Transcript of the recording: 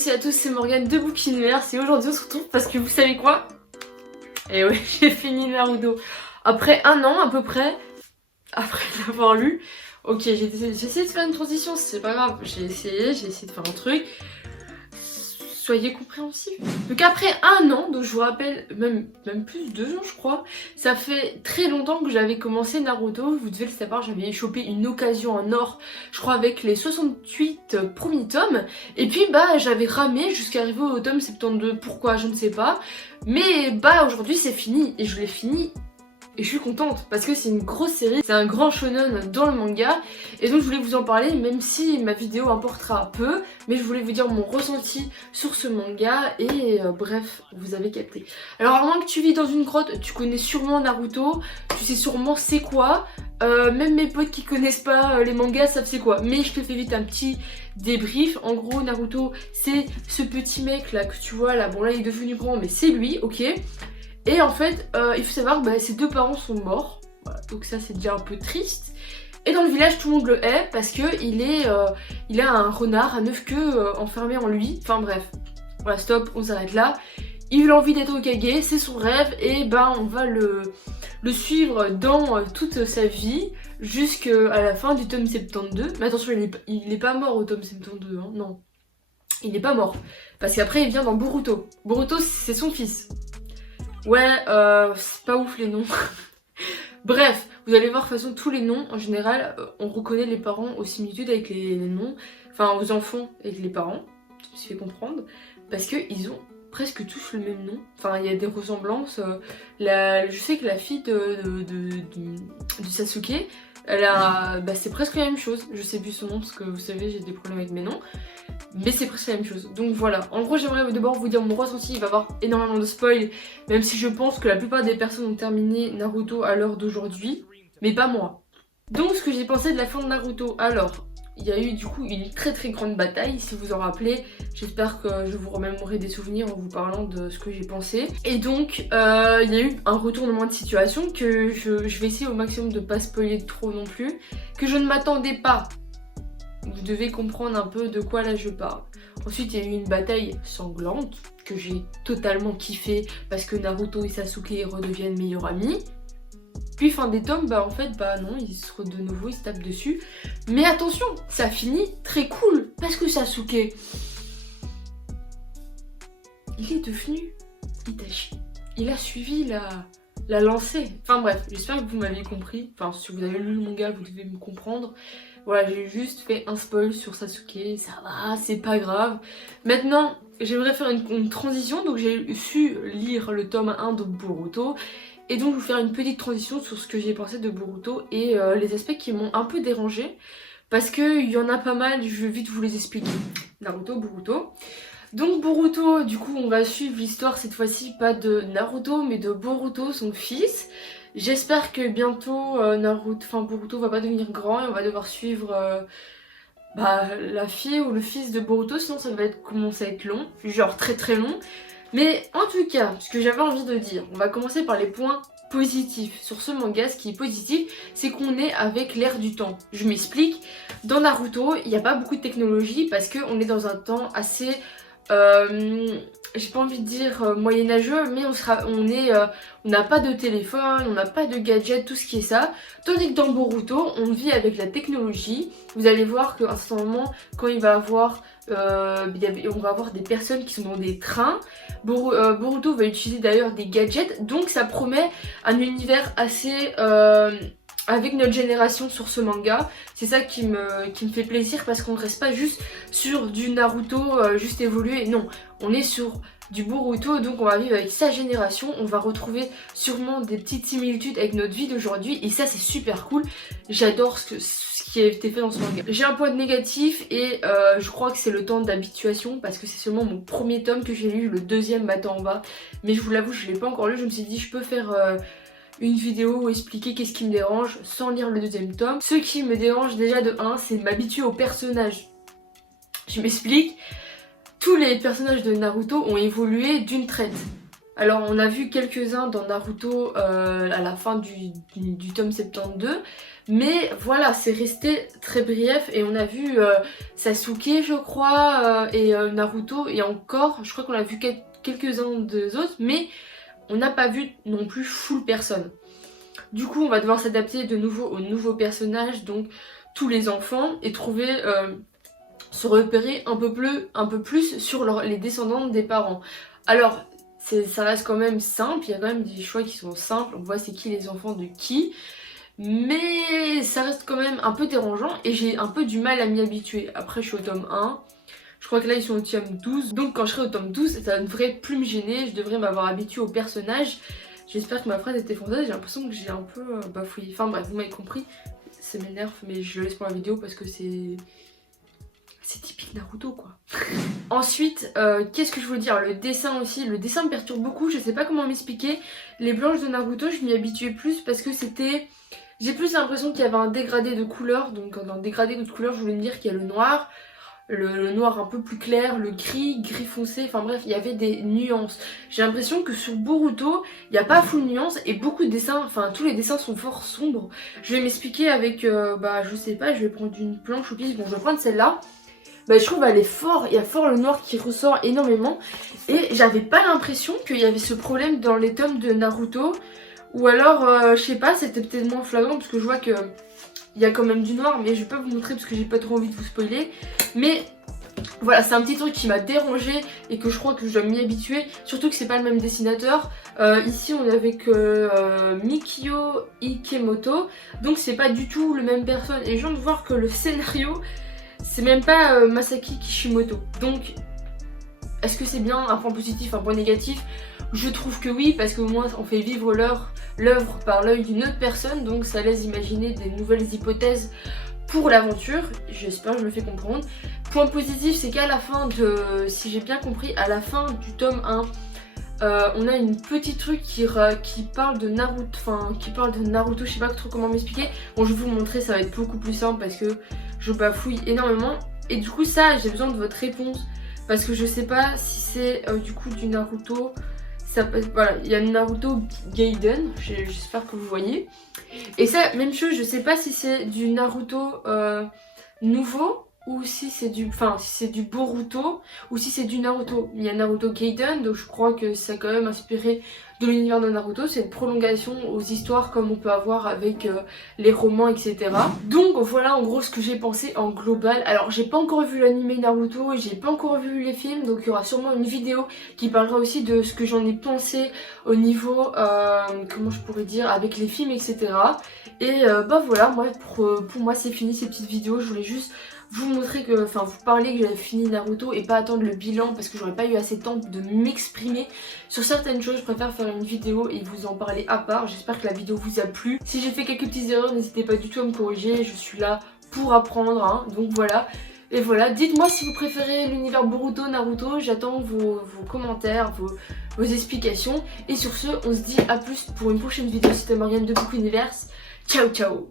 tous et à tous, c'est Morgane de Book Universe et aujourd'hui on se retrouve parce que vous savez quoi? Et oui, j'ai fini Naruto. Après un an à peu près, après l'avoir lu. Ok, j'ai essayé de faire une transition, c'est pas grave, j'ai essayé de faire un truc. Soyez compréhensifs. Donc après un an, donc je vous rappelle, même plus, 2 ans je crois, ça fait très longtemps que j'avais commencé Naruto. Vous devez le savoir, j'avais chopé une occasion en or, je crois avec les 68 premiers tomes. Et puis bah j'avais ramé jusqu'à arriver au tome 72, pourquoi je ne sais pas. Mais bah aujourd'hui c'est fini, et je l'ai fini. Et je suis contente parce que c'est une grosse série, c'est un grand shonen dans le manga et donc je voulais vous en parler même si ma vidéo importera peu, mais je voulais vous dire mon ressenti sur ce manga et bref, vous avez capté. Alors à moins que tu vis dans une grotte, tu connais sûrement Naruto, tu sais sûrement c'est quoi, même mes potes qui connaissent pas les mangas savent c'est quoi, mais je te fais vite un petit débrief. En gros Naruto c'est ce petit mec là que tu vois là, bon là il est devenu grand mais c'est lui, ok. Et en fait, il faut savoir que bah, ses 2 parents sont morts, voilà, donc ça c'est déjà un peu triste. Et dans le village, tout le monde le hait parce que il a un renard à 9 queues enfermé en lui. Enfin bref, voilà, stop, on s'arrête là. Il a envie d'être Hokage, c'est son rêve, et ben on va le suivre dans toute sa vie jusqu'à la fin du tome 72. Mais attention, il est pas mort au tome 72, hein, non. Il n'est pas mort, parce qu'après il vient dans Boruto. Boruto, c'est son fils. Ouais, c'est pas ouf les noms. Bref, vous allez voir, de toute façon, tous les noms, en général, on reconnaît les parents aux similitudes avec les noms, enfin aux enfants avec les parents, je me suis fait comprendre, parce qu'ils ont presque tous le même nom. Enfin, il y a des ressemblances. Je sais que la fille de Sasuke, elle a, bah, c'est presque la même chose. Je sais plus son nom parce que vous savez, j'ai des problèmes avec mes noms. Mais c'est presque la même chose. Donc voilà. En gros, j'aimerais d'abord vous dire mon ressenti. Il va y avoir énormément de spoil. Même si je pense que la plupart des personnes ont terminé Naruto à l'heure d'aujourd'hui. Mais pas moi. Donc ce que j'ai pensé de la fin de Naruto. Alors, il y a eu du coup une très grande bataille, si vous en rappelez. J'espère que je vous remémorerai des souvenirs en vous parlant de ce que j'ai pensé. Et donc, il y a eu un retournement de situation que je vais essayer au maximum de pas spoiler trop non plus. Que je ne m'attendais pas. Vous devez comprendre un peu de quoi là je parle. Ensuite, il y a eu une bataille sanglante que j'ai totalement kiffé parce que Naruto et Sasuke redeviennent meilleurs amis. Puis fin des tomes, bah en fait, bah non, ils se tapent dessus. Mais attention, ça finit très cool parce que Sasuke, il est devenu Itachi. Il a suivi la lancée. Enfin bref, j'espère que vous m'avez compris. Enfin, si vous avez lu le manga, vous devez me comprendre. Voilà, j'ai juste fait un spoil sur Sasuke, ça va, c'est pas grave. Maintenant, j'aimerais faire une transition, donc j'ai su lire le tome 1 de Boruto. Et donc je vais vous faire une petite transition sur ce que j'ai pensé de Boruto et les aspects qui m'ont un peu dérangée. Parce qu'il y en a pas mal, je vais vite vous les expliquer. Naruto, Boruto. Donc Boruto, du coup on va suivre l'histoire cette fois-ci, pas de Naruto mais de Boruto, son fils. J'espère que bientôt Boruto va pas devenir grand et on va devoir suivre la fille ou le fils de Boruto, sinon ça va commencer à être long, genre très long. Mais en tout cas, ce que j'avais envie de dire, on va commencer par les points positifs. Sur ce manga, ce qui est positif, c'est qu'on est avec l'ère du temps. Je m'explique, dans Naruto, il n'y a pas beaucoup de technologie parce qu'on est dans un temps assez... j'ai pas envie de dire moyenâgeux, mais on n'a pas de téléphone, on n'a pas de gadget, tout ce qui est ça. Tandis que dans Boruto, on vit avec la technologie. Vous allez voir qu'à un certain moment, quand il va avoir, on va avoir des personnes qui sont dans des trains. Boruto va utiliser d'ailleurs des gadgets, donc ça promet un univers assez... avec notre génération sur ce manga, c'est ça qui me fait plaisir parce qu'on ne reste pas juste sur du Naruto juste évolué, non, on est sur du Boruto, donc on va vivre avec sa génération, on va retrouver sûrement des petites similitudes avec notre vie d'aujourd'hui et ça c'est super cool, j'adore ce qui a été fait dans ce manga. J'ai un point négatif et je crois que c'est le temps d'habituation parce que c'est seulement mon premier tome que j'ai lu, le deuxième m'attend en bas, mais je vous l'avoue je ne l'ai pas encore lu, je me suis dit je peux faire... une vidéo où expliquer qu'est-ce qui me dérange sans lire le deuxième tome. Ce qui me dérange déjà de 1, c'est de m'habituer aux personnages. Je m'explique, tous les personnages de Naruto ont évolué d'une traite. Alors on a vu quelques-uns dans Naruto à la fin du tome 72, mais voilà, c'est resté très brief et on a vu Sasuke je crois et Naruto et encore, je crois qu'on a vu quelques-uns des autres, mais on n'a pas vu non plus full personne. Du coup on va devoir s'adapter de nouveau aux nouveaux personnages, donc tous les enfants, et trouver, se repérer un peu plus sur les descendants des parents. Alors ça reste quand même simple, il y a quand même des choix qui sont simples, on voit c'est qui les enfants de qui, mais ça reste quand même un peu dérangeant et j'ai un peu du mal à m'y habituer. Après je suis au tome 1, je crois que là ils sont au tome 12, donc quand je serai au tome 12 ça ne devrait plus me gêner, je devrais m'avoir habitué au personnage. J'espère que ma phrase était française, j'ai l'impression que j'ai un peu bafouillé. Enfin bref, vous m'avez compris, ça m'énerve mais je le laisse pour la vidéo parce que c'est typique Naruto quoi. Ensuite, qu'est-ce que je voulais dire, le dessin aussi, le dessin me perturbe beaucoup, je sais pas comment m'expliquer. Les blanches de Naruto, je m'y habituais plus parce que c'était... J'ai plus l'impression qu'il y avait un dégradé de couleurs, donc dans le dégradé de couleurs, je voulais me dire qu'il y a le noir un peu plus clair, le gris foncé, enfin bref, il y avait des nuances. J'ai l'impression que sur Boruto, il n'y a pas full nuance et beaucoup de dessins, enfin tous les dessins sont fort sombres. Je vais m'expliquer avec, je sais pas, je vais prendre une planche au pif, bon je vais prendre celle-là. Je trouve elle est fort, il y a fort le noir qui ressort énormément et j'avais pas l'impression qu'il y avait ce problème dans les tomes de Naruto, ou alors je sais pas, c'était peut-être moins flagrant parce que je vois que il y a quand même du noir, mais je vais pas vous montrer parce que j'ai pas trop envie de vous spoiler. Mais voilà, c'est un petit truc qui m'a dérangé et que je crois que je dois m'y habituer, surtout que c'est pas le même dessinateur. Ici on est avec Mikio Ikemoto, donc c'est pas du tout le même personne et je viens de voir que le scénario c'est même pas Masaki Kishimoto. Donc est-ce que c'est bien un point positif, un point négatif? Je trouve que oui, parce qu'au moins on fait vivre l'œuvre par l'œil d'une autre personne, donc ça laisse imaginer des nouvelles hypothèses pour l'aventure. J'espère que je me fais comprendre. Point positif, c'est qu'à la fin de, si j'ai bien compris, à la fin du tome 1, on a une petite truc qui parle de Naruto, je sais pas trop comment m'expliquer. Bon, je vais vous le montrer, ça va être beaucoup plus simple parce que je bafouille énormément. Et du coup ça, j'ai besoin de votre réponse parce que je sais pas si c'est du coup du Naruto. Voilà, il y a Naruto Gaiden, j'espère que vous voyez. Et ça, même chose, je sais pas si c'est du Naruto nouveau ou si c'est du Boruto ou si c'est du Naruto. Il y a Naruto Gaiden, donc je crois que ça a quand même inspiré de l'univers de Naruto. C'est une prolongation aux histoires comme on peut avoir avec les romans, etc. Donc voilà en gros ce que j'ai pensé en global. Alors j'ai pas encore vu l'anime Naruto, j'ai pas encore vu les films, donc il y aura sûrement une vidéo qui parlera aussi de ce que j'en ai pensé au niveau, comment je pourrais dire, avec les films, etc. Et voilà, moi pour moi c'est fini ces petites vidéos, je voulais juste vous montrer que, vous parler que j'avais fini Naruto et pas attendre le bilan parce que j'aurais pas eu assez de temps de m'exprimer sur certaines choses. Je préfère faire une vidéo et vous en parler à part. J'espère que la vidéo vous a plu. Si j'ai fait quelques petites erreurs, n'hésitez pas du tout à me corriger, je suis là pour apprendre, hein. Donc voilà. Et voilà, dites-moi si vous préférez l'univers Boruto, Naruto, j'attends vos commentaires, vos explications. Et sur ce, on se dit à plus pour une prochaine vidéo. C'était Morgane de Book Universe. Ciao ciao.